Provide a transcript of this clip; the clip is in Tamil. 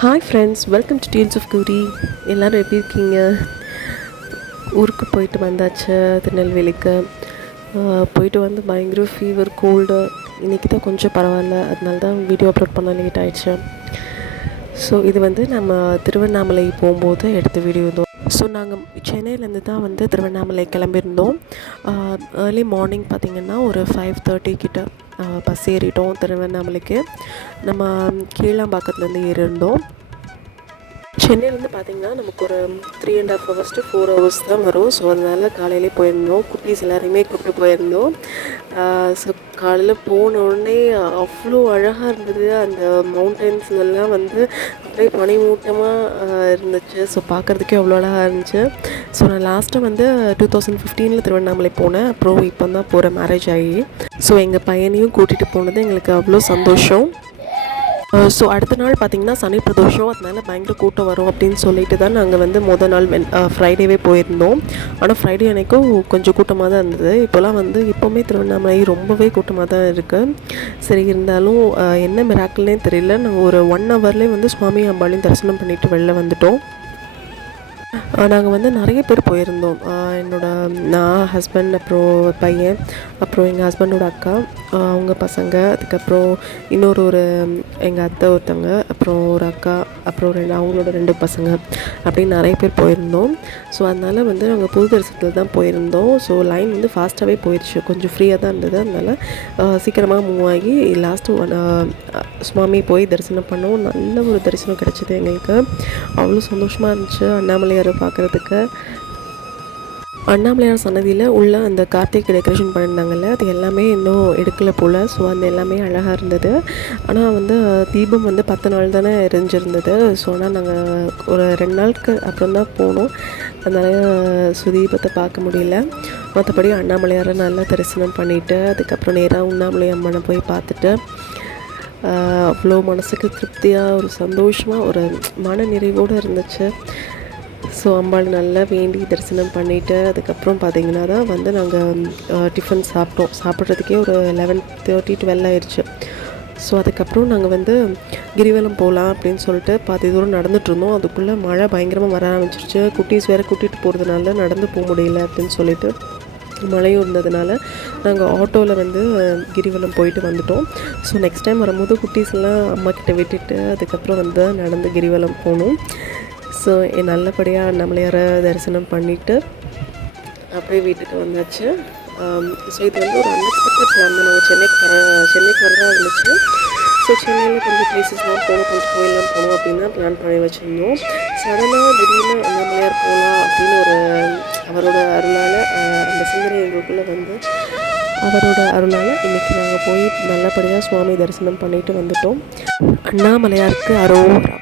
Hi friends, welcome to deals of Gowri. எல்லோரும் எப்படி இருக்கீங்க? ஊருக்கு போயிட்டு வந்தாச்சு, திருநெல்வேலிக்கு. போயிட்டு வந்து பயங்கர ஃபீவர், கோல்டு. இன்றைக்கி தான் கொஞ்சம் பரவாயில்ல, அதனால தான் வீடியோ அப்லோட் பண்ண லேட் ஆகிடுச்சு. ஸோ இது வந்து நம்ம திருவண்ணாமலை போகும்போது எடுத்த வீடியோ தான். ஸோ நாங்கள் சென்னையிலேருந்து தான் வந்து திருவண்ணாமலை கிளம்பியிருந்தோம். ஏர்லி மார்னிங் பார்த்திங்கன்னா ஒரு 5:30 கிட்ட பஸ் ஏறிட்டோம் திருவண்ணாமலைக்கு. நம்ம கீழாம்பாக்கத்துலேருந்து ஏறியிருந்தோம். சென்னையிலேருந்து பார்த்திங்கன்னா நமக்கு ஒரு 3.5 hours to 4 hours தான் வரும். ஸோ அதனால் காலையிலே போயிருந்தோம். குட்டீஸ் எல்லாரையுமே கூப்பிட்டு போயிருந்தோம். ஸோ காலையில் போனோடனே அவ்வளோ அழகாக இருந்தது. அந்த மவுண்டன்ஸ் எல்லாம் வந்து அப்படியே பனிமூட்டமாக இருந்துச்சு. ஸோ பார்க்குறதுக்கே அவ்வளோ அழகாக இருந்துச்சு. ஸோ நான் லாஸ்ட்டாக வந்து 2015 திருவண்ணாமலை போனேன். அப்புறம் இப்போ தான் போகிறேன், மேரேஜ் ஆகி. ஸோ எங்கள் பையனையும் கூட்டிகிட்டு போனது எங்களுக்கு அவ்வளோ சந்தோஷம். ஸோ அடுத்த நாள் பார்த்திங்கன்னா சனி பிரதோஷம், அதனால் பயங்கர கூட்டம் வரும் அப்படின்னு சொல்லிட்டு தான் நாங்கள் வந்து மொதல் நாள் ஃப்ரைடேவே போயிருந்தோம். ஆனால் ஃப்ரைடே அன்றைக்கும் கொஞ்சம் கூட்டமாக தான் இருந்தது. இப்போலாம் வந்து இப்போவுமே திருவண்ணாமலை ரொம்பவே கூட்டமாக தான் இருக்குது. சரி, இருந்தாலும் என்ன மிராக்கிள்னே தெரியல, நாங்கள் ஒரு 1 hourலேயே வந்து சுவாமி அம்பாளையும் தரிசனம் பண்ணிவிட்டு வெளில வந்துவிட்டோம். நாங்கள் வந்து நிறைய பேர் போயிருந்தோம். நான் ஹஸ்பண்ட், அப்புறம் பையன், அப்புறம் எங்கள் ஹஸ்பண்டோட அக்கா, அவங்க பசங்க, அதுக்கப்புறம் ஒரு எங்கள் அத்தை ஒருத்தவங்க, அப்புறம் ஒரு அக்கா, அப்புறம் அவங்களோட 2 பசங்க, அப்படின்னு நிறைய பேர் போயிருந்தோம். ஸோ அதனால் வந்து நாங்கள் புது தரிசனத்தில் தான் போயிருந்தோம். ஸோ லைன் வந்து ஃபாஸ்ட்டாகவே போயிடுச்சு, கொஞ்சம் ஃப்ரீயாக தான் இருந்தது. அதனால் சீக்கிரமாக மூவ் ஆகி லாஸ்ட்டு சுவாமி போய் தரிசனம் பண்ணோம். நல்ல ஒரு தரிசனம் கிடச்சிது எங்களுக்கு. அவ்வளோ சந்தோஷமாக இருந்துச்சு அண்ணாமலையாரை பார்க்குறதுக்கு. அண்ணாமலையார் சன்னதியில் உள்ள அந்த கார்த்திகை டெக்கரேஷன் பண்ணியிருந்தாங்கல்ல, அது எல்லாமே இன்னும் எடுக்கலை போல். ஸோ அந்த எல்லாமே அழகாக இருந்தது. ஆனால் வந்து தீபம் வந்து 10 நாள் தானே எரிஞ்சிருந்தது. ஸோ ஆனால் நாங்கள் ஒரு 2 நாளுக்கு அப்புறம் தான் போனோம். அதனால் சுதீபத்தை பார்க்க முடியல. மற்றபடி அண்ணாமலையாரை நல்லா தரிசனம் பண்ணிவிட்டு அதுக்கப்புறம் நேராக உண்ணாமலை அம்மனை போய் பார்த்துட்டு அவ்வளோ மனசுக்கு திருப்தியாக, ஒரு சந்தோஷமாக, ஒரு மன நிறைவோடு இருந்துச்சு. ஸோ அம்பாள் நல்லா வேண்டி தரிசனம் பண்ணிவிட்டு அதுக்கப்புறம் பார்த்திங்கன்னா தான் வந்து நாங்கள் டிஃபன் சாப்பிட்டோம். சாப்பிட்றதுக்கே ஒரு 11:30 12 ஆயிடுச்சு. ஸோ அதுக்கப்புறம் நாங்கள் வந்து கிரிவலம் போகலாம் அப்படின்னு சொல்லிட்டு பாதி தூரம் நடந்துகிட்ருந்தோம். அதுக்குள்ளே மழை பயங்கரமாக வர ஆரம்பிச்சிருச்சு. குட்டீஸ் வேறு கூட்டிகிட்டு போகிறதுனால நடந்து போக முடியல அப்படின்னு சொல்லிட்டு, மழையும் இருந்ததுனால நாங்கள் ஆட்டோவில் வந்து கிரிவலம் போயிட்டு வந்துட்டோம். ஸோ நெக்ஸ்ட் டைம் வரும்போது குட்டீஸ்லாம் அம்மாக்கிட்ட விட்டுட்டு அதுக்கப்புறம் வந்து நடந்து கிரிவலம் போகணும். ஸோ நல்லபடியாக அண்ணாமலையாரை தரிசனம் பண்ணிவிட்டு அப்படியே வீட்டுக்கு வந்தாச்சு. ஸோ இது வந்து ஒரு அன்எக்ஸ்பெக்டட் பிளான் தான். நாங்கள் சென்னைக்கு வரதா இருந்துச்சு. ஸோ சென்னையில் கொஞ்சம் பிளேசஸ்லாம் போகணும், கொஞ்சம் கோயிலெலாம் போகணும் அப்படின்னு தான் பிளான் பண்ணி வச்சுருந்தோம். சடனாக திடீர்னு அண்ணாமலையார் போகலாம் அப்படின்னு அவரோட அருளால் அந்த சிந்தனை எங்களுக்குள்ளே வந்து அவரோட அருளால் இன்றைக்கி நாங்கள் போய் நல்லபடியாக சுவாமி தரிசனம் பண்ணிட்டு வந்துட்டோம். அண்ணாமலையாருக்கு அரோகரா.